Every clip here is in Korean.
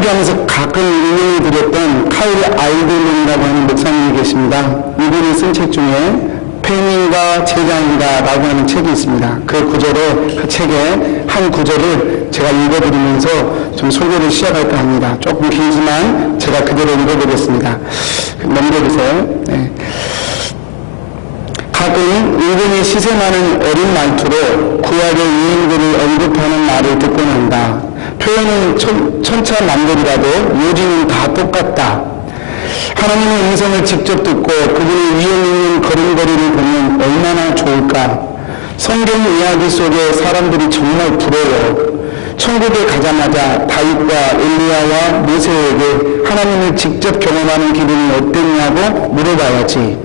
설교하면서 가끔 인용해 드렸던 카일 아이들론이라고 하는 목사님이 계십니다. 이분이 쓴 책 중에 팬인가 제자인가 라고 하는 책이 있습니다. 그 책의 한 구절을 제가 읽어드리면서 좀 설교를 시작할까 합니다. 조금 길지만 제가 그대로 읽어보겠습니다. 넘겨주세요. 네. 가끔 은근히 시샘하는 어린 말투로 구약의 유인들을 언급하는 말을 듣곤 한다. 표현은 천차만별이라도 요지는 다 똑같다. 하나님의 음성을 직접 듣고 그분의 위험 있는 걸음걸이를 보면 얼마나 좋을까. 성경 이야기 속에 사람들이 정말 부러워. 천국에 가자마자 다윗과 엘리야와 모세에게 하나님을 직접 경험하는 기분이 어땠냐고 물어봐야지.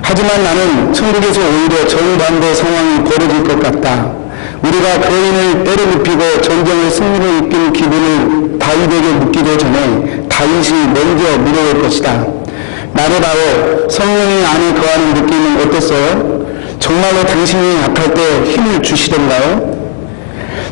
하지만 나는 천국에서 오히려 정반대 상황이 벌어질 것 같다. 우리가 거인을 때려눕히고 전쟁의 승리를 이끈 기분을 다윗에게 묻기도 전에 다윗이 먼저 물어볼 것이다. 나를 성령이 안에 거하는 느낌은 어땠어요? 정말로 당신이 약할 때 힘을 주시던가요?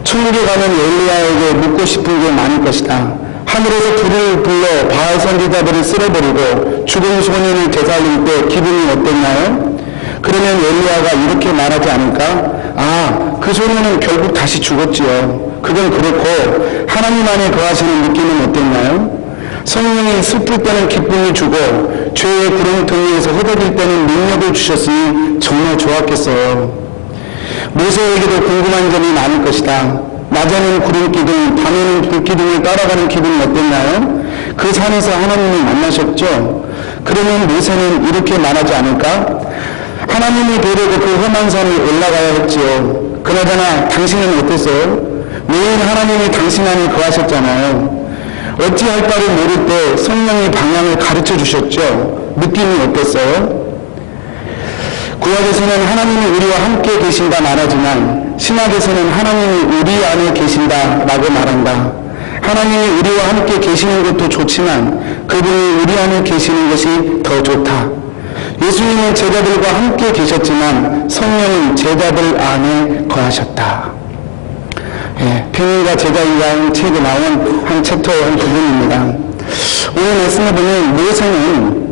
천국에 가는 엘리야에게 묻고 싶은 게 많을 것이다. 하늘에서 불을 불러 바알 선지자들을 쓸어버리고 죽은 소년을 되살릴 때 기분이 어땠나요? 그러면 엘리야가 이렇게 말하지 않을까? 그 소년은 결국 다시 죽었지요. 그건 그렇고 하나님 안에 거하시는 느낌은 어땠나요? 성령이 슬플 때는 기쁨을 주고 죄의 구렁텅이에서 허덕일 때는 능력을 주셨으니 정말 좋았겠어요. 모세에게도 궁금한 점이 많을 것이다. 낮에는 구름기둥, 밤에는 불기둥을 따라가는 기분은 어땠나요? 그 산에서 하나님을 만나셨죠? 그러면 모세는 이렇게 말하지 않을까? 하나님이 보려고 그 험한 산을 올라가야 했지요. 그나저나 당신은 어땠어요? 매일 하나님이 당신 안에 거하셨잖아요. 어찌할 바를 모를 때 성령이 방향을 가르쳐 주셨죠. 느낌이 어땠어요? 구약에서는 하나님이 우리와 함께 계신다 말하지만 신약에서는 하나님이 우리 안에 계신다라고 말한다. 하나님이 우리와 함께 계시는 것도 좋지만 그분이 우리 안에 계시는 것이 더 좋다. 예수님은 제자들과 함께 계셨지만 성령은 제자들 안에 거하셨다. 팽이가 제자이라는 책에 나온 한 챕터의 한 부분입니다. 오늘 말씀해 보면 모세는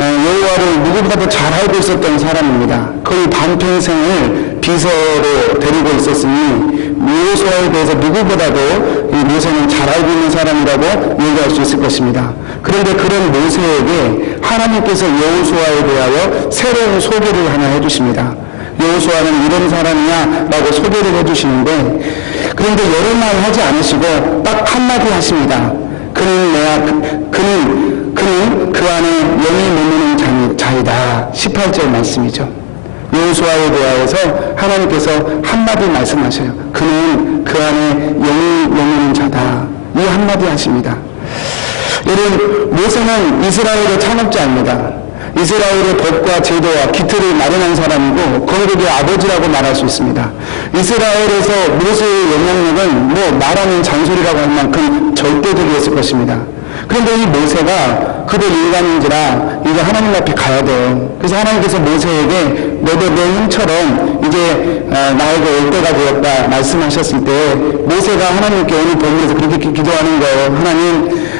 여호와를 누구보다도 잘 알고 있었던 사람입니다. 거의 반평생을 비서로 데리고 있었으니 여호수아에 대해서 누구보다도 이 모세는 잘 알고 있는 사람이라고 얘기할 수 있을 것입니다. 그런데 그런 모세에게 하나님께서 여호수아에 대하여 새로운 소개를 하나 해주십니다. 여호수아는 이런 사람이야 라고 소개를 해주시는데 그런데 여러 말 하지 않으시고 딱 한마디 하십니다. 그는 그 안에 영이 머무는 자이다. 18절 말씀이죠. 여호수아에 대하여서 하나님께서 한마디 말씀하셔요. 그는 그 안에 영이 머무는 자다. 이 한마디 하십니다. 여러분, 모세는 이스라엘의 창업자입니다. 이스라엘의 법과 제도와 기틀을 마련한 사람이고 건국의 아버지라고 말할 수 있습니다. 이스라엘에서 모세의 영향력은 말하는 잔소리라고 할 만큼 절대적이었을 것입니다. 그런데 이 모세가 그도 인간인지라 이제 하나님 앞에 가야 돼요. 그래서 하나님께서 모세에게 너도 내 형처럼 이제 나에게 올 때가 되었다 말씀하셨을 때 모세가 하나님께 오늘 본문에서 그렇게 기도하는 거예요. 하나님,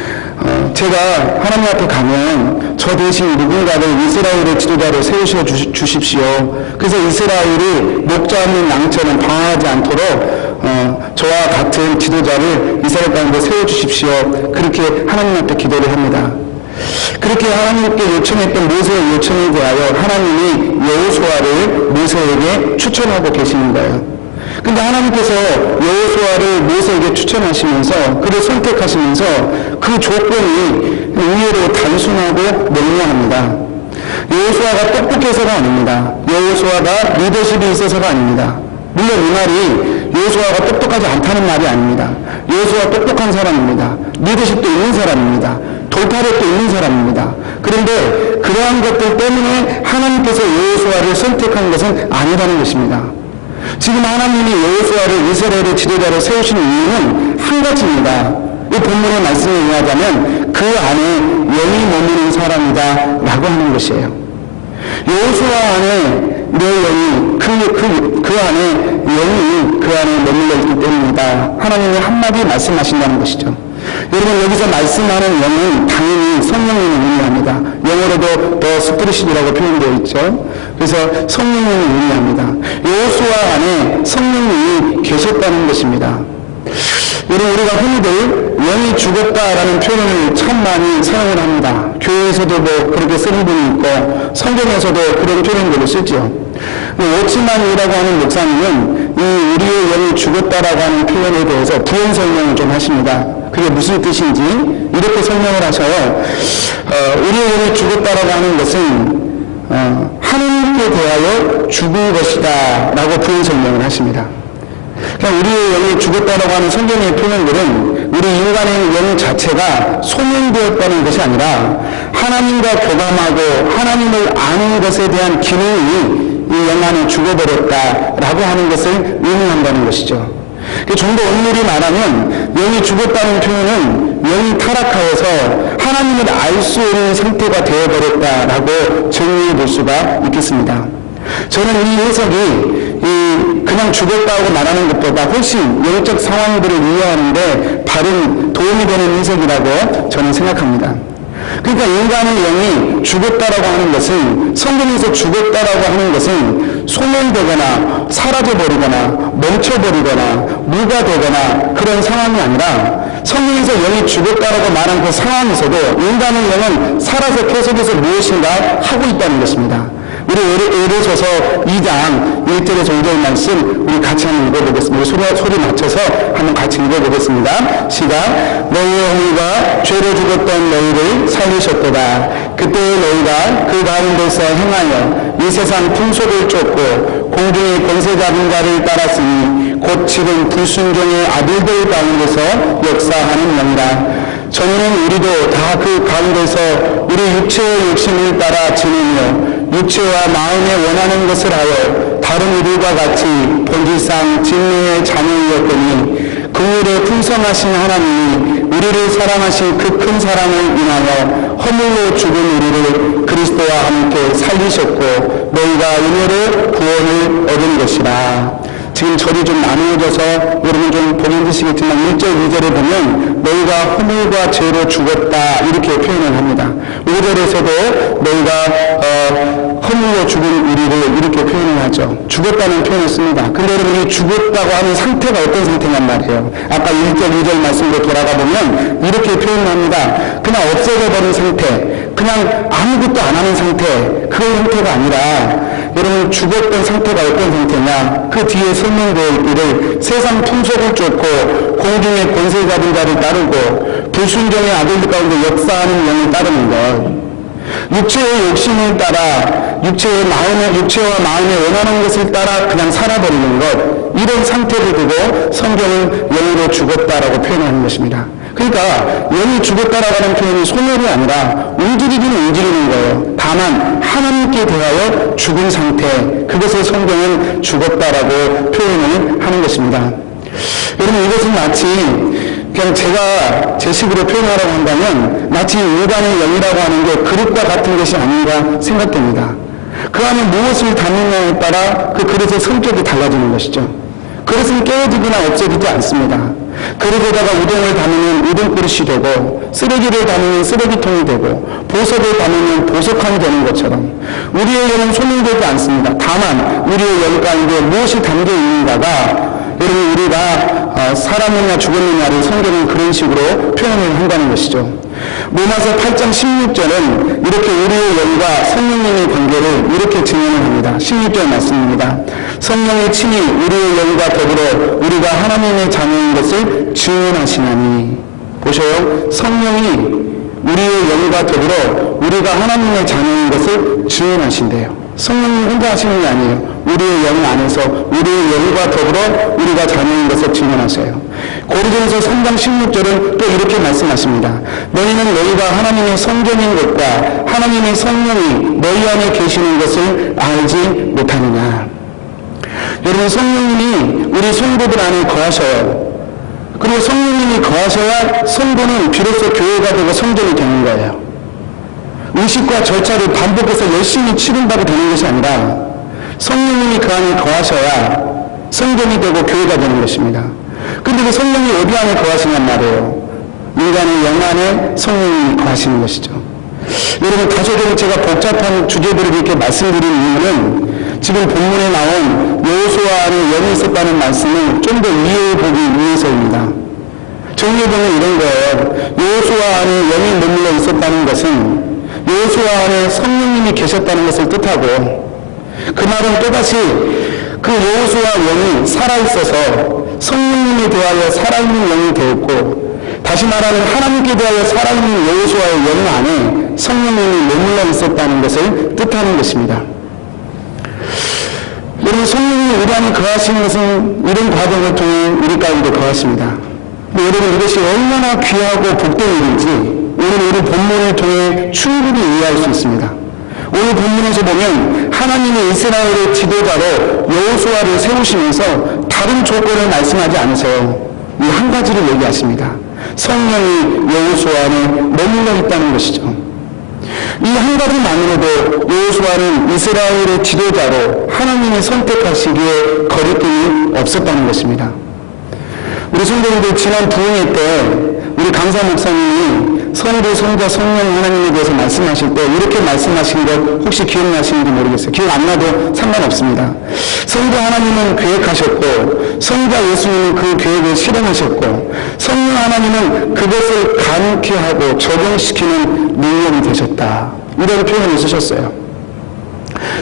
제가 하나님 앞에 가면 저 대신 누군가를 이스라엘의 지도자로 세우셔 주십시오. 그래서 이스라엘이 목자 없는 양처럼 방황하지 않도록 저와 같은 지도자를 이스라엘 가운데 세워주십시오. 그렇게 하나님 앞에 기도를 합니다. 그렇게 하나님께 요청했던 모세의 요청에 대하여 하나님이 여호수아를 모세에게 추천하고 계시는 거예요. 근데 하나님께서 여호수아를 모세에게 추천하시면서 그를 선택하시면서 그 조건이 의외로 단순하고 명료합니다. 여호수아가 똑똑해서가 아닙니다. 여호수아가 리더십이 있어서가 아닙니다. 물론 이 말이 여호수아가 똑똑하지 않다는 말이 아닙니다. 여호수아 똑똑한 사람입니다. 리더십도 있는 사람입니다. 돌파력도 있는 사람입니다. 그런데 그러한 것들 때문에 하나님께서 여호수아를 선택한 것은 아니라는 것입니다. 지금 하나님이 여호수아를 이스라엘의 지도자로 세우시는 이유는 한 가지입니다. 이 본문의 말씀에 의하자면 그 안에 영이 머무는 사람이다 라고 하는 것이에요. 여호수아 안에 내 영이 그 안에 영이 그 안에 머물러 있기 때문이다. 하나님이 한마디 말씀하신다는 것이죠. 여러분, 여기서 말씀하는 영은 당연히 성령님을 의미합니다. 영어로도 The Spirit이라고 표현되어 있죠. 그래서 성령님을 의미합니다. 여호수아 안에 성령님이 계셨다는 것입니다. 여러분, 우리가 흔히들 영이 죽었다라는 표현을 참 많이 사용을 합니다. 교회에서도 뭐 그렇게 쓰는 분이 있고 성경에서도 그런 표현들을 쓰죠. 오치만이라고 하는 목사님은 이 우리의 영이 죽었다라고 하는 표현에 대해서 부연 설명을 좀 하십니다. 그게 무슨 뜻인지 이렇게 설명을 하셔요. 우리의 영이 죽었다라고 하는 것은 하나님께 대하여 죽은 것이다 라고 부연 설명을 하십니다. 그러니까 우리의 영이 죽었다라고 하는 성경의 표현들은 우리 인간의 영 자체가 소멸되었다는 것이 아니라 하나님과 교감하고 하나님을 아는 것에 대한 기능이 이 영 안에 죽어버렸다라고 하는 것을 의미한다는 것이죠. 좀 더 엄밀히 말하면 영이 죽었다는 표현은 영이 타락하여서 하나님을 알 수 없는 상태가 되어버렸다라고 정리해 볼 수가 있겠습니다. 저는 이 해석이 그냥 죽었다고 말하는 것보다 훨씬 영적 상황들을 이해하는데 바른 도움이 되는 해석이라고 저는 생각합니다. 그러니까 인간의 영이 죽었다라고 하는 것은, 성경에서 죽었다라고 하는 것은 소멸되거나 사라져버리거나 멈춰버리거나 무가 되거나 그런 상황이 아니라, 성경에서 영이 죽었다라고 말한 그 상황에서도 인간의 영은 살아서 계속해서 무엇인가 하고 있다는 것입니다. 우리 에베소서 2장 1절에서 5절 말씀 우리 같이 한번 읽어보겠습니다. 소리 맞춰서 한번 같이 읽어보겠습니다. 시작. 너희의 형제가 죄로 죽었던 너희를 살리셨도다. 그때 너희가 그 가운데서 행하여 이 세상 풍속을 쫓고 공중의 권세 잡은 자를 따랐으니 곧 지금 불순종의 아들들 가운데서 역사하는 영이라. 저는 우리도 다 그 가운데서 우리 육체의 욕심을 따라 지내며 육체와 마음에 원하는 것을 하여 다른 이들과 같이 본질상 진리의 자녀이었더니 긍휼에 풍성하신 하나님이 우리를 사랑하신 그 큰 사랑을 인하여 허물로 죽은 우리를 그리스도와 함께 살리셨고 너희가 은혜로 구원을 얻은 것이라. 지금 절이 좀 나누어져서 여러분 좀 보기 힘드시겠지만 1절, 2절에 보면 너희가 허물과 죄로 죽었다 이렇게 표현을 합니다. 5절에서도 너희가 허물로 죽은 우리를 이렇게 표현을 하죠. 죽었다는 표현을 씁니다. 근데 여러분이 죽었다고 하는 상태가 어떤 상태냔 말이에요. 아까 1절, 2절 말씀으로 돌아가 보면 이렇게 표현합니다. 그냥 없어져버린 상태, 그냥 아무것도 안 하는 상태, 그런 상태가 아니라 여러분 죽었던 상태가 어떤 상태냐, 그 뒤에 설명될 일을 세상 풍속을 쫓고 공중의 권세 잡은 자를 따르고 불순종의 아들들 가운데 역사하는 영을 따르는 것, 육체의 욕심을 따라 육체와 마음에 원하는 것을 따라 그냥 살아버리는 것, 이런 상태를 두고 성경은 영으로 죽었다라고 표현하는 것입니다. 그러니까 영이 죽었다라고 하는 표현이 소멸이 아니라 움직이는 거예요. 다만 하나님께 대하여 죽은 상태, 그것을 성경은 죽었다라고 표현을 하는 것입니다. 여러분, 이것은 마치 그냥 제가 제 식으로 표현하라고 한다면 마치 인간의 영이라고 하는 게 그릇과 같은 것이 아닌가 생각됩니다. 그 안에 무엇을 담느냐에 따라 그 그릇의 성격이 달라지는 것이죠. 그릇은 깨어지거나 없어지지 않습니다. 그릇에다가 우동을 담으면 우동그릇이 되고 쓰레기를 담으면 쓰레기통이 되고 보석을 담으면 보석함이 되는 것처럼 우리의 영은 소멸되지 않습니다. 다만 우리의 영 가운데 무엇이 담겨 있는가가, 여러분, 우리가 살았느냐 죽었느냐를 성경은 그런 식으로 표현을 한다는 것이죠. 로마서 8장 16절은 이렇게 우리의 영과 성령님의 관계를 이렇게 증언을 합니다. 16절 말씀입니다. 성령의 친히 우리의 영과 더불어 우리가 하나님의 자녀인 것을 증언하시나니. 보셔요. 성령이 우리의 영과 더불어 우리가 하나님의 자녀인 것을 증언하신대요. 성령님 혼자 하시는 게 아니에요. 우리의 영 안에서 우리의 영과 더불어 우리가 자녀인 것을 증언하세요. 고린도전서 3장 16절은 또 이렇게 말씀하십니다. 너희는 너희가 하나님의 성전인 것과 하나님의 성령이 너희 안에 계시는 것을 알지 못하느냐. 여러분, 성령님이 우리 성도들 안에 거하셔요. 그리고 성령님이 거하셔야 성도는 비로소 교회가 되고 성전이 되는 거예요. 의식과 절차를 반복해서 열심히 치른다고 되는 것이 아니라 성령님이 그 안에 거하셔야 성전이 되고 교회가 되는 것입니다. 그런데 그 성령이 어디 안에 거하시냔 말이에요. 인간의 영 안에 성령님이 거하시는 것이죠. 여러분, 다소금 제가 복잡한 주제들을 이렇게 말씀드린 이유는 지금 본문에 나온 여호수아 안에 영이 있었다는 말씀을 좀 더 이해해 보기 위해서입니다. 정리해보면 이런 거예요. 여호수아 안에 영이 머물러 있었다는 것은 여호수아 안에 성령님이 계셨다는 것을 뜻하고, 그 말은 또다시 그 여호수아 영이 살아있어서 성령님에 대하여 살아있는 영이 되었고, 다시 말하면 하나님께 대하여 살아있는 여호수아의 영 안에 성령님이 머물러 있었다는 것을 뜻하는 것입니다. 여러분, 성령님이 우리 안에 거하시는 것은 이런 과정을 통해 우리 가운데 거하십니다. 여러분, 이것이 얼마나 귀하고 복된 일인지 오늘 우리 본문을 통해 충분히 이해할 수 있습니다. 오늘 본문에서 보면 하나님이 이스라엘의 지도자로 여호수아를 세우시면서 다른 조건을 말씀하지 않으세요. 이 한 가지를 얘기하십니다. 성령이 여호수아 안에 머물러 있다는 것이죠. 이 한 가지만으로도 여호수아는 이스라엘의 지도자로 하나님이 선택하시기에 거리낌이 없었다는 것입니다. 우리 성도님들 지난 부흥회 때 우리 강사 목사님이 성부, 성자, 성령 하나님에 대해서 말씀하실 때 이렇게 말씀하신 것 혹시 기억나시는지 모르겠어요. 기억 안 나도 상관없습니다. 성부 하나님은 계획하셨고 성자 예수님은 그 계획을 실행하셨고 성령 하나님은 그것을 가능케 하고 적용시키는 능력이 되셨다. 이런 표현을 쓰셨어요.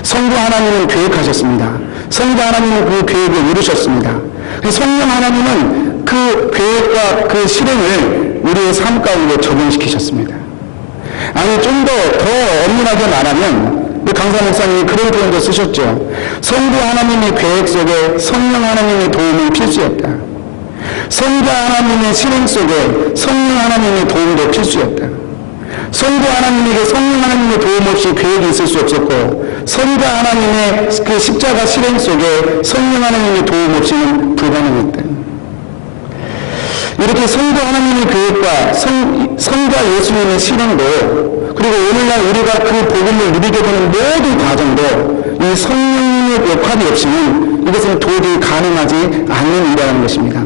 성부 하나님은 계획하셨습니다. 성자 하나님은 그 계획을 이루셨습니다. 성령 하나님은 그 계획과 그 실행을 우리의 삶 가운데 적용시키셨습니다. 아니, 좀 더 엄밀하게 말하면 강사 목사님이 그런 표현도 쓰셨죠. 성부 하나님의 계획 속에 성령 하나님의 도움은 필수였다. 성자 하나님의 실행 속에 성령 하나님의 도움도 필수였다. 성부 하나님에게 성령 하나님의 도움 없이 계획이 있을 수 없었고 성자 하나님의 그 십자가 실행 속에 성령 하나님의 도움 없이는 불가능했다. 이렇게 성부 하나님의 계획과 성자 예수님의 실행도, 그리고 오늘날 우리가 그 복음을 누리게 되는 모든 과정도 이 성령님의 역할이 없이는 이것은 도저히 가능하지 않는 일이라는 것입니다.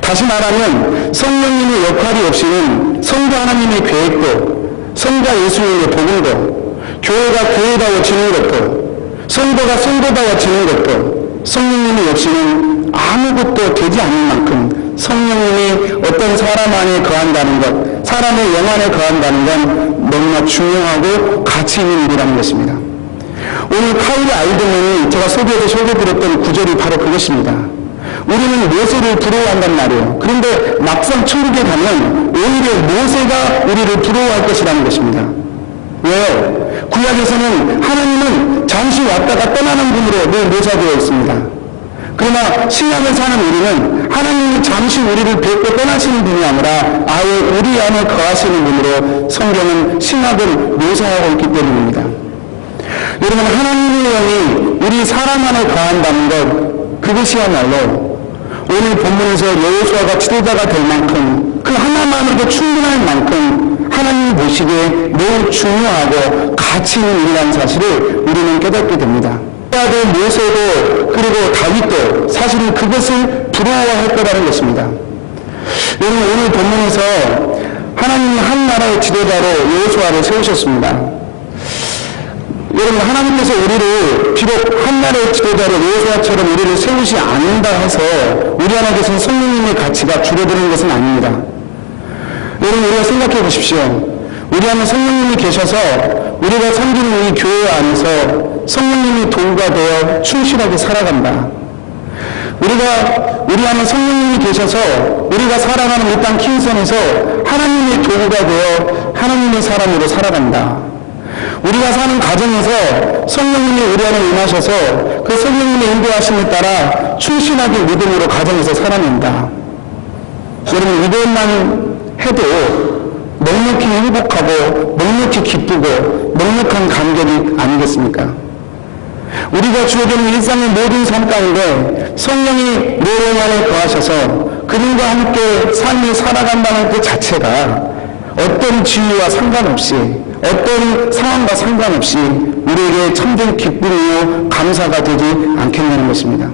다시 말하면 성령님의 역할이 없이는 성자 하나님의 계획도, 성자 예수님의 복음도, 교회가 교회다워지는 것도, 성도가 성도다워지는 것도 성령님이 없이는 아무것도 되지 않을 만큼 성령님이 어떤 사람 안에 거한다는 것, 사람의 영 안에 거한다는 건 너무나 중요하고 가치 있는 일이라는 것입니다. 오늘 카일의 아이들이 제가 소개해드렸던 구절이 바로 그것입니다. 우리는 모세를 부러워한단 말이에요. 그런데 막상 천국에 가면 오히려 모세가 우리를 부러워할 것이라는 것입니다. 왜요? 구약에서는 하나님은 잠시 왔다가 떠나는 분으로 늘 묘사되어 있습니다. 그러나 신약을 사는 우리는 하나님이 잠시 우리를 뵙고 떠나시는 분이 아니라 아예 우리 안에 거하시는 분으로 성경은 신약을 묘사하고 있기 때문입니다. 여러분, 하나님의 영이 우리 사람 안에 거한다는 것, 그것이야말로 오늘 본문에서 여호수아가 지도자가 될 만큼 그 하나만으로도 충분할 만큼 하나님이 보시기에 매우 중요하고 가치 있는 일이라는 사실을 우리는 깨닫게 됩니다. 모세도 그리고 다윗도 사실은 그것을 부러워할 거라는 것입니다. 여러분, 오늘 본문에서 하나님이 한 나라의 지도자로 여호수아를 세우셨습니다. 여러분, 하나님께서 우리를 비록 한 나라의 지도자로 여호수아처럼 우리를 세우지 않는다 해서 우리 안에서 성령님의 가치가 줄어드는 것은 아닙니다. 여러분, 우리가 생각해 보십시오. 우리 안에 성령님이 계셔서 우리가 섬기는 이 교회 안에서 성령님이 도구가 되어 충실하게 살아간다. 우리 안에 성령님이 계셔서 우리가 살아가는 이 땅 킹선에서 하나님의 도구가 되어 하나님의 사람으로 살아간다. 우리가 사는 가정에서 성령님이 우리 안에 임하셔서 그 성령님의 인도하심에 따라 충실하게 믿음으로 가정에서 살아낸다. 여러분, 이것만 해도 넉넉히 행복하고 넉넉히 기쁘고 넉넉한 감격이 아니겠습니까? 우리가 주어지는 일상의 모든 삶 가운데 성령이 내 영 안에 거하셔서 그들과 함께 삶을 살아간다는 그 자체가 어떤 지위와 상관없이 어떤 상황과 상관없이 우리에게 참된 기쁨이요 감사가 되지 않겠냐는 것입니다.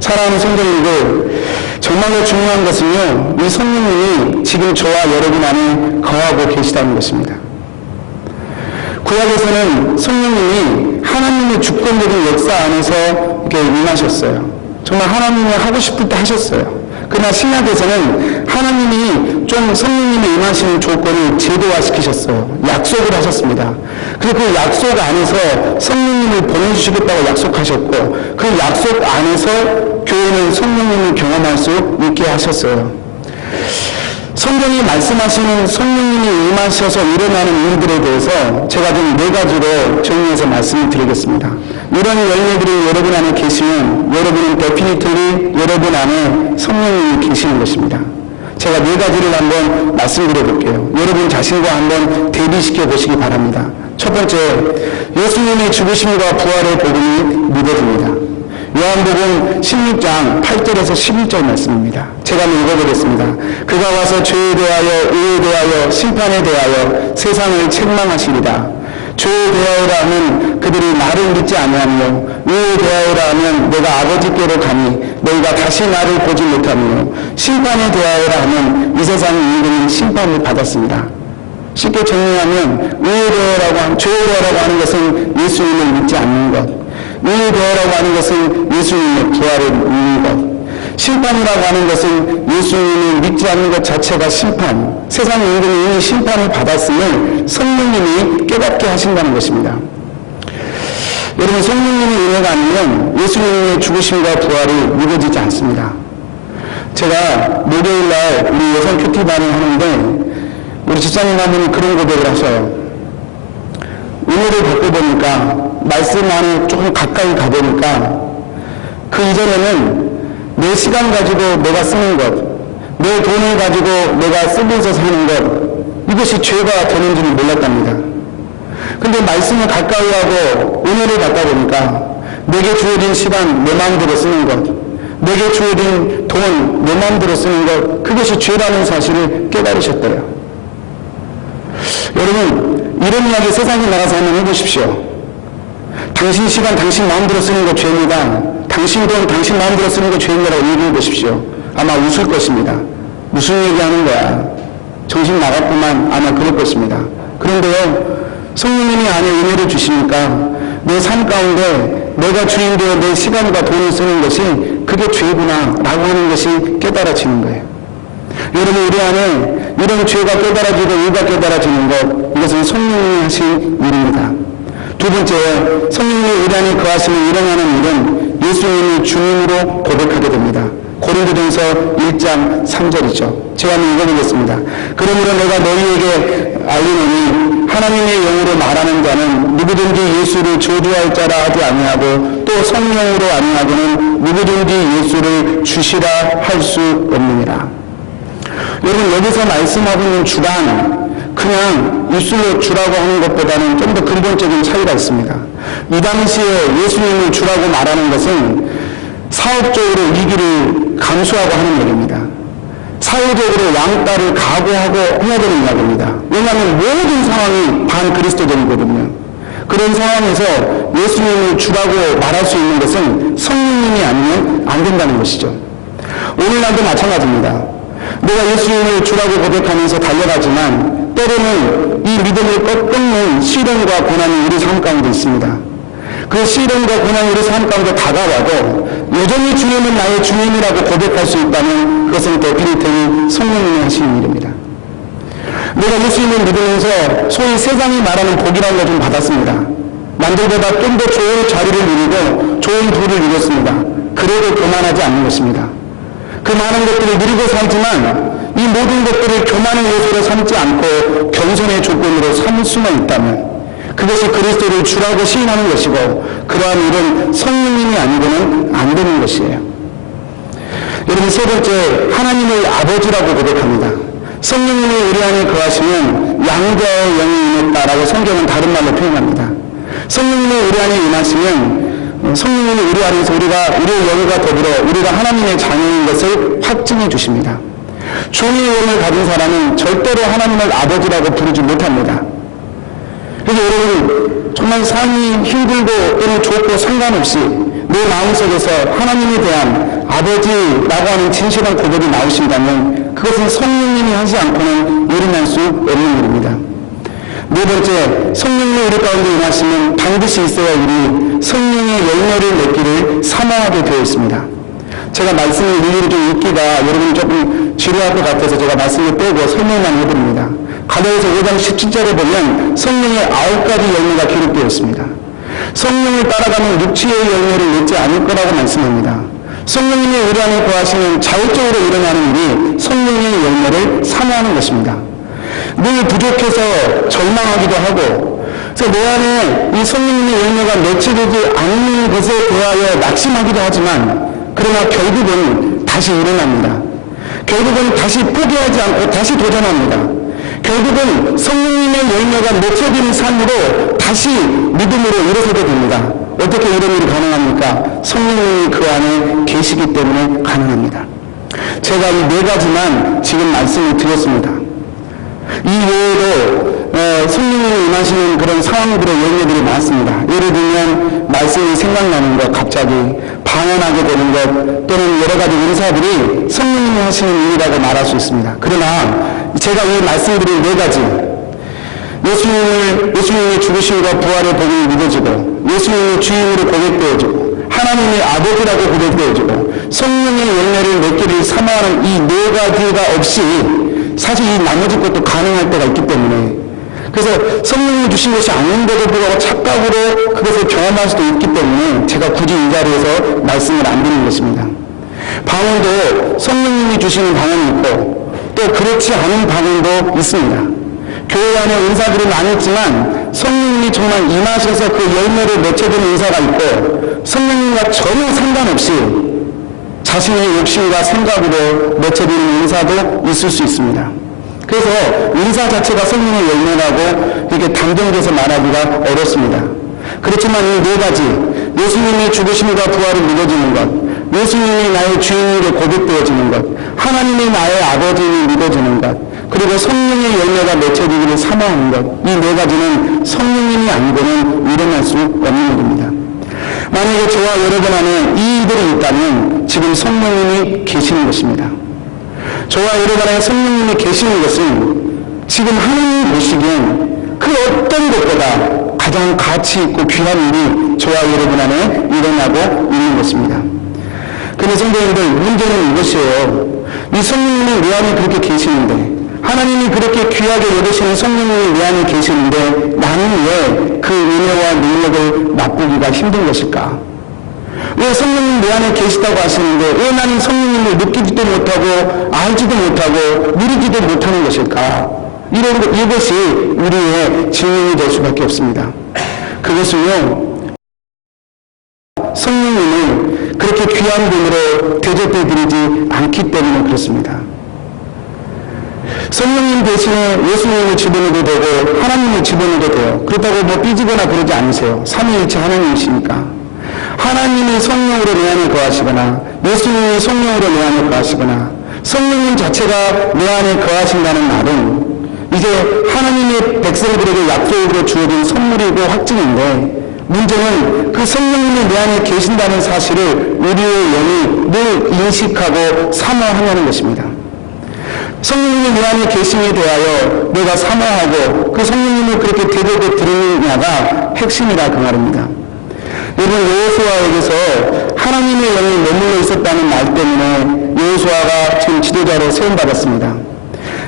사랑하는 성도님들, 정말로 중요한 것은요, 이 성령님이 지금 저와 여러분 안에 거하고 계시다는 것입니다. 구약에서는 성령님이 하나님의 주권적인 역사 안에서 이렇게 임하셨어요. 정말 하나님이 하고 싶을 때 하셨어요. 그러나 신약에서는 하나님이 좀 성령님의 임하시는 조건을 제도화시키셨어요. 약속을 하셨습니다. 그리고 그 약속 안에서 성령님을 보내주시겠다고 약속하셨고, 그 약속 안에서 교회는 성령님을 경험할 수 있게 하셨어요. 성경이 말씀하시는 성령님이 임하셔서 일어나는 일들에 대해서 제가 좀 4가지로 정리해서 말씀을 드리겠습니다. 이런 열매들이 여러분 안에 계시면 여러분은 데피니틀리 여러분 안에 성령님이 계시는 것입니다. 제가 4가지를 한번 말씀드려 볼게요. 여러분 자신과 한번 대비시켜 보시기 바랍니다. 첫 번째, 예수님의 죽으심과 부활의 복음이 믿어집니다. 요한복음 16장 8절에서 11절 말씀입니다. 제가 한번 읽어보겠습니다. 그가 와서 죄에 대하여 의에 대하여 심판에 대하여 세상을 책망하시리라. 죄에 대하여라 하면 그들이 나를 믿지 아니하며 의에 대하여라 하면 내가 아버지께로 가니 너희가 다시 나를 보지 못하며 심판에 대하여라 하면 이 세상 인간이 심판을 받았습니다. 쉽게 정리하면 의에 대하여라고 죄에 대하여라고 하는 것은 예수님을 믿지 않는 것, 의에 대하여라고 하는 것은 예수님의 부활을 믿는 것, 심판이라고 하는 것은 예수님을 믿지 않는 것 자체가 심판, 세상 인간이 이미 심판을 받았음을 성령님이 깨닫게 하신다는 것입니다. 여러분, 성령님의 은혜가 아니면 예수님의 죽으심과 부활이 믿어지지 않습니다. 제가 목요일날 우리 여성 큐티반을 하는데 우리 집사님 한 분이 그런 고백을 하셔요. 은혜를 받고 보니까 말씀 안에 조금 가까이 가보니까 그 이전에는 내 시간 가지고 내가 쓰는 것, 내 돈을 가지고 내가 쓰면서 사는 것, 이것이 죄가 되는지는 몰랐답니다. 근데 말씀을 가까이 하고 은혜를 받다 보니까 내게 주어진 시간 내 마음대로 쓰는 것, 내게 주어진 돈 내 마음대로 쓰는 것, 그것이 죄라는 사실을 깨달으셨대요. 여러분, 이런 이야기 세상에 나가서 한번 해보십시오. 당신 시간 당신 마음대로 쓰는 거 죄입니다. 당신 돈 당신 마음대로 쓰는 거 죄입니다라고 얘기해 보십시오. 아마 웃을 것입니다. 무슨 얘기하는 거야. 정신 나갔구만. 아마 그럴 것입니다. 그런데요, 성령님이 안에 은혜를 주시니까 내 삶 가운데 내가 주인되어 내 시간과 돈을 쓰는 것이 그게 죄구나 라고 하는 것이 깨달아지는 거예요. 여러분, 우리 안에 이런 죄가 깨달아지고 의가 깨달아지는 것, 이것은 성령님이 하신 일입니다. 두 번째, 성령님이 우리 안에 거하시면 일어나는 일은 예수님을 주님으로 고백하게 됩니다. 고린도전서 1장 3절이죠. 제가 한번 읽어보겠습니다. 그러므로 내가 너희에게 알리노니 하나님의 영으로 말하는 자는 누구든지 예수를 저주할 자라 하지 아니하고 또 성령으로 아니하고는 누구든지 예수를 주시라 할 수 없느니라. 여러분, 여기서 말씀하고 있는 주란 그냥 입술로 주라고 하는 것보다는 좀 더 근본적인 차이가 있습니다. 이 당시에 예수님을 주라고 말하는 것은 사업적으로 이익을 감수하고 하는 얘기입니다. 사회적으로 왕따를 각오하고 해야 되는 이야기입니다. 왜냐하면 모든 상황이 반그리스도적이거든요. 그런 상황에서 예수님을 주라고 말할 수 있는 것은 성령님이 아니면 안 된다는 것이죠. 오늘날도 마찬가지입니다. 내가 예수님을 주라고 고백하면서 달려가지만 때로는 이 믿음을 꺾는 시련과 고난이 우리 삶 가운데 있습니다. 그 시련과 고난이 우리 삶 가운데 다가와도 여전히 주님은 나의 주님이라고 고백할 수 있다면 그것은 데피니틀리 성령님이 하시는 일입니다. 내가 예수님을 믿으면서 소위 세상이 말하는 복이라는 걸 좀 받았습니다. 남들보다 좀 더 좋은 자리를 누리고 좋은 부를 누렸습니다. 그래도 교만하지 않는 것입니다. 그 많은 것들을 누리고 살지만 이 모든 것들을 교만의 요소로 삼지 않고 겸손의 조건으로 삼을 수만 있다면 그것이 그리스도를 주라고 시인하는 것이고 그러한 일은 성령님이 아니고는 안 되는 것이에요. 여러분, 세 번째, 하나님을 아버지라고 고백합니다. 성령님이 우리 안에 거하시면 양자의 영이 임했다라고 성경은 다른 말로 표현합니다. 성령님이 우리 안에 임하시면 성령님이 우리 안에서 우리의 영과 더불어 우리가 하나님의 자녀인 것을 확증해 주십니다. 종의 영을 가진 사람은 절대로 하나님을 아버지라고 부르지 못합니다. 그래서 여러분, 정말 삶이 힘들고 또는 좋고 상관없이 내 마음속에서 하나님에 대한 아버지라고 하는 진실한 고백이 나오신다면 그것은 성령님이 하지 않고는 일어날 수 없는 일입니다. 네 번째, 성령이 우리 가운데 임하시면 반드시 있어야 우리 성령의 열매를 맺기를 사모하게 되어 있습니다. 제가 말씀을 일일이 좀 읽기가 여러분이 조금 지루할 것 같아서 제가 말씀을 빼고 설명만 해드립니다. 가로에서 5장 17절에 보면 성령의 9가지 열매가 기록되어 있습니다. 성령을 따라가는 육체의 열매를 맺지 않을 거라고 말씀합니다. 성령님이 우리 안에 거하시는 자율적으로 일어나는 일이 성령의 열매를 사모하는 것입니다. 늘 부족해서 절망하기도 하고, 그래서 내 안에 이 성령님의 열매가 맺혀지지 않는 것에 대하여 낙심하기도 하지만, 그러나 결국은 다시 일어납니다. 결국은 다시 포기하지 않고 다시 도전합니다. 결국은 성령님의 열매가 맺혀지는 삶으로 다시 믿음으로 일어서게 됩니다. 어떻게 이런 일이 가능합니까? 성령님이 그 안에 계시기 때문에 가능합니다. 제가 이 네 가지만 지금 말씀을 드렸습니다. 이 외에도 성령님이 임하시는 그런 상황들의 열매들이 많습니다. 예를 들면 말씀이 생각나는 것, 갑자기 방언하게 되는 것, 또는 여러 가지 은사들이 성령님이 하시는 일이라고 말할 수 있습니다. 그러나 제가 이 말씀드린 네 가지, 예수님의 죽으심과 부활의 복음이 믿어지고, 예수님의 주인으로 고백되어지고, 하나님의 아버지라고 고백되어지고, 성령의 열매를 맺기를 사모하는 이 네 가지가 없이 사실 이 나머지 것도 가능할 때가 있기 때문에, 그래서 성령이 주신 것이 아닌데도 불구하고 착각으로 그것을 경험할 수도 있기 때문에 제가 굳이 이 자리에서 말씀을 안 드리는 것입니다. 방언도 성령님이 주시는 방언이 있고 또 그렇지 않은 방언도 있습니다. 교회 안에 은사들이 많았지만 성령님이 정말 임하셔서 그 열매를 맺혀주는 은사가 있고, 성령님과 전혀 상관없이 자신의 욕심과 생각으로 맺혀지는 은사도 있을 수 있습니다. 그래서 은사 자체가 성령의 열매라고 이렇게 단정돼서 말하기가 어렵습니다. 그렇지만 이 네 가지, 예수님의 죽으심과 부활을 믿어지는 것, 예수님이 나의 주인으로 고백되어지는 것, 하나님이 나의 아버지를 믿어지는 것, 그리고 성령의 열매가 맺혀지기를 사모하는 것, 이 네 가지는 성령님이 아니고는 일어날 수 없는 일입니다. 만약에 저와 여러분 안에 이 일들이 있다면 지금 성령님이 계시는 것입니다. 저와 여러분 안에 성령님이 계시는 것은 지금 하나님이 보시기엔 그 어떤 것보다 가장 가치 있고 귀한 일이 저와 여러분 안에 일어나고 있는 것입니다. 그런데 성도님들, 문제는 이것이에요. 이 성령님이 내 안에 그렇게 계시는데, 하나님이 그렇게 귀하게 여기시는 성령님이 내 안에 계시는데 나는 왜 그 은혜와 능력을 맛보기가 힘든 것일까? 왜 성령님 내 안에 계시다고 하시는데 왜 나는 성령님을 느끼지도 못하고 알지도 못하고 누리지도 못하는 것일까? 이것이 우리의 질문이 될 수밖에 없습니다. 그것은요, 성령님을 그렇게 귀한 분으로 대접해드리지 않기 때문에 그렇습니다. 성령님 대신에 예수님을 집어넣어도 되고 하나님을 집어넣어도 돼요. 그렇다고 뭐 삐지거나 그러지 않으세요. 삼위일체 하나님이시니까. 하나님이 성령으로 내 안에 거하시거나 예수님이 성령으로 내 안에 거하시거나 성령님 자체가 내 안에 거하신다는 말은 이제 하나님의 백성들에게 약속으로 주어진 선물이고 확증인데, 문제는 그 성령님이 내 안에 계신다는 사실을 우리의 영이 늘 인식하고 사모하냐는 것입니다. 성령님이 내 안에 계심에 대하여 내가 사모하고 그 성령님을 그렇게 대접해 드리느냐가 핵심이라 그 말입니다. 여러분, 여호수아에게서 하나님의 영이 머물러 있었다는 말 때문에 여호수아가 지금 지도자로 세움받았습니다.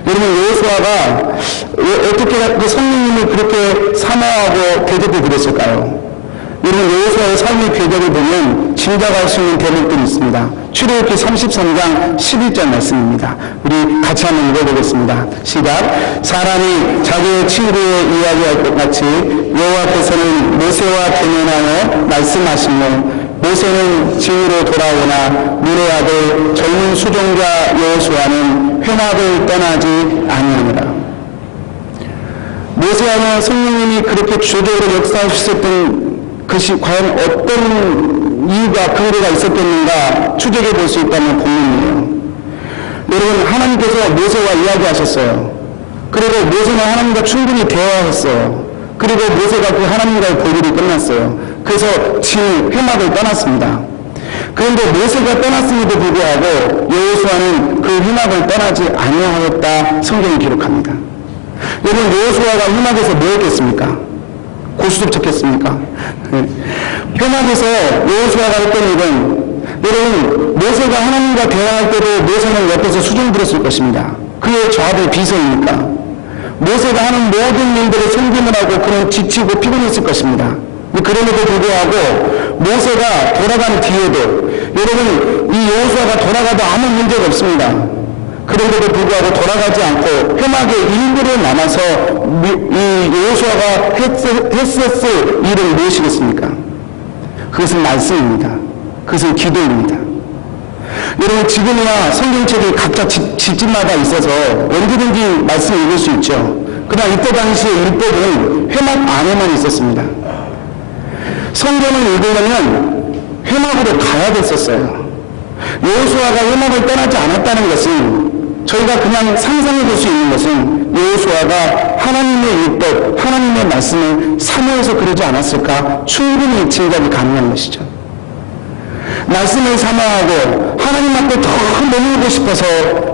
여러분, 여호수아가 어떻게 그 성령님을 그렇게 사모하고 대접해 드렸을까요? 여러분, 여호수아의 삶의 궤적을 보면 짐작할 수 있는 대목들이 있습니다. 출애굽기 33장 11절 말씀입니다. 우리 같이 한번 읽어보겠습니다. 시작. 사람이 자기의 친구에 이야기할 것 같이 여호와께서는 모세와 대면하여 말씀하시며, 모세는 지으로 돌아오나 눈의 아들 젊은 수종자 여호수아는 회막을 떠나지 아니하니라. 모세 안에 성령님이 그렇게 주도적으로 역사하셨던 그것이 과연 어떤 이유가 근거가 있었겠는가 추적해 볼 수 있다는 본문이에요. 여러분, 하나님께서 모세와 이야기하셨어요. 그리고 모세는 하나님과 충분히 대화했어요. 그리고 모세가 그 하나님과의 교류이 끝났어요. 그래서 회막을 떠났습니다. 그런데 모세가 떠났음에도 불구하고 여호수아는 그 회막을 떠나지 아니하였다 성경이 기록합니다. 여러분, 여호수아가 회막에서 뭐 했겠습니까? 고스톱 쳤겠습니까? 회막에서 여호수아가 했던 일은, 여러분, 모세가 하나님과 대화할 때도 모세는 옆에서 수종 들었을 것입니다. 그의 좌를 비서입니까? 모세가 하는 모든 일들을 섬김을 하고 그는 지치고 피곤했을 것입니다. 그럼에도 불구하고 모세가 돌아간 뒤에도, 여러분, 이 여호수아가 돌아가도 아무 문제가 없습니다. 그런데도 불구하고 돌아가지 않고 회막에 일부러 남아서 이 여호수아가 했었을 일은 무엇이겠습니까? 그것은 말씀입니다. 그것은 기도입니다. 여러분, 지금이야 성경책이 각자 집집마다 있어서 언제든지 말씀 읽을 수 있죠. 그러나 이때 당시에 율법은 회막 안에만 있었습니다. 성경을 읽으려면 회막으로 가야 됐었어요. 여호수아가 회막을 떠나지 않았다는 것은, 저희가 그냥 상상해 볼 수 있는 것은 여호수아가 하나님의 율법, 하나님의 말씀을 사모해서 그러지 않았을까 충분히 짐작이 가능한 것이죠. 말씀을 사모하고 하나님 앞에 더 머물고 싶어서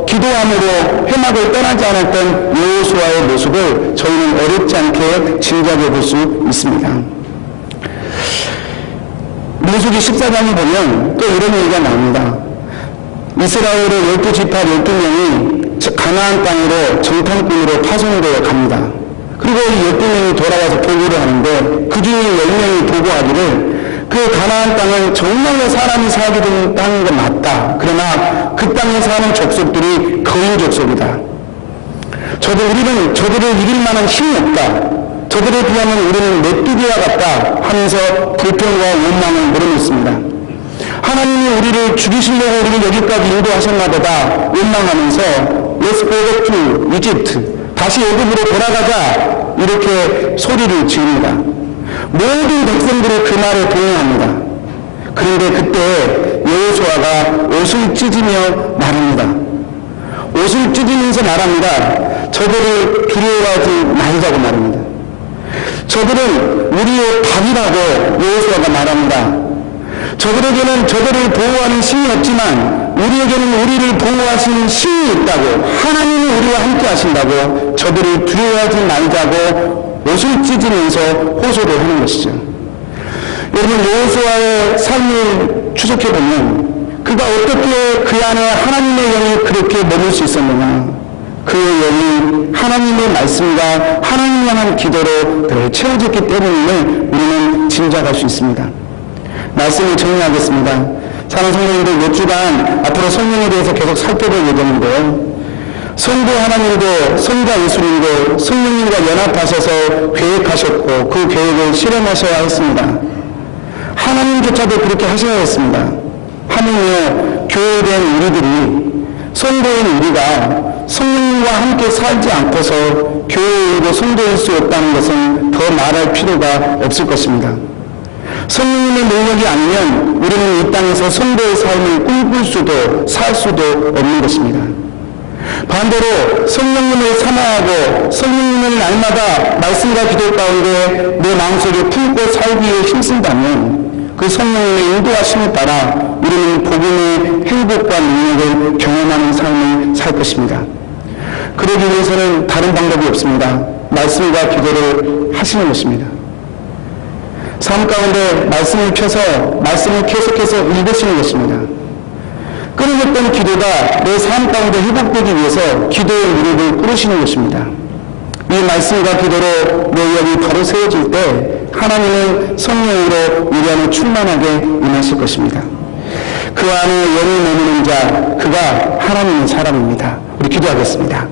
기도함으로 회막을 떠나지 않았던 여호수아의 모습을 저희는 어렵지 않게 짐작해 볼 수 있습니다. 민수기 14장을 보면 또 이런 얘기가 나옵니다. 이스라엘의 12지파 12명이 가나안 땅으로 정탐꾼으로 파송되어 갑니다. 그리고 이 12명이 돌아와서 보고를 하는데 그 중에 10명이 보고하기를 그 가나안 땅은 정말로 사람이 살게 된 땅인 건 맞다. 그러나 그 땅에 사는 족속들이 거인 족속이다. 우리는 저들을 이길 만한 힘이 없다. 저들에 비하면 우리는 메뚜기와 같다 하면서 불평과 원망을 물어놓습니다. 하나님이 우리를 죽이시려고 우리를 여기까지 인도하셨나 보다 원망하면서 Let's go back to Egypt, 다시 애굽으로 돌아가자, 이렇게 소리를 지릅니다. 모든 백성들이 그 말에 동의합니다. 그런데 그때 여호수아가 옷을 찢으며 말합니다. 옷을 찢으면서 말합니다. 저들을 두려워하지 말자고 말합니다. 저들은 우리의 답이라고 여호수아가 말합니다. 저들에게는 저들을 보호하는 신이 없지만 우리에게는 우리를 보호하시는 신이 있다고, 하나님이 우리와 함께 하신다고, 저들을 두려워하지 말자고 옷을 찢으면서 호소를 하는 것이죠. 여러분, 여호수아의 삶을 추적해보면 그가 어떻게 그 안에 하나님의 영이 그렇게 머물 수 있었느냐, 그의 영이 하나님의 말씀과 하나님 향한 기도로 늘 채워졌기 때문임을 우리는 짐작할 수 있습니다. 말씀을 정리하겠습니다. 사랑하는 성도님들, 몇 주간 앞으로 성령에 대해서 계속 살펴볼 예정인데요. 성부 하나님도 성자 예수님도 성령님과 연합하셔서 계획하셨고 그 계획을 실현하셔야 했습니다. 하나님조차도 그렇게 하셔야 했습니다. 하물며 교회된 우리들이, 성도인 우리가 성령님과 함께 살지 않고서 교회이고 성도일 수 없다는 것은 더 말할 필요가 없을 것입니다. 성령님의 능력이 아니면 우리는 이 땅에서 성도의 삶을 꿈꿀 수도 살 수도 없는 것입니다. 반대로 성령님을 사모하고 성령님을 날마다 말씀과 기도 가운데 내 마음속에 품고 살기 위해 힘쓴다면 그 성령님의 인도하심에 따라 우리는 복음의 행복과 능력을 경험하는 삶을 살 것입니다. 그러기 위해서는 다른 방법이 없습니다. 말씀과 기도를 하시는 것입니다. 삶 가운데 말씀을 펴서 말씀을 계속해서 읽으시는 것입니다. 끊어졌던 기도가 내 삶 가운데 회복되기 위해서 기도의 무릎을 꿇으시는 것입니다. 이 말씀과 기도로 내 영이 바로 세워질 때 하나님은 성령으로 우리 안에 충만하게 임하실 것입니다. 그 안에 영이 머무는 자, 그가 하나님의 사람입니다. 우리 기도하겠습니다.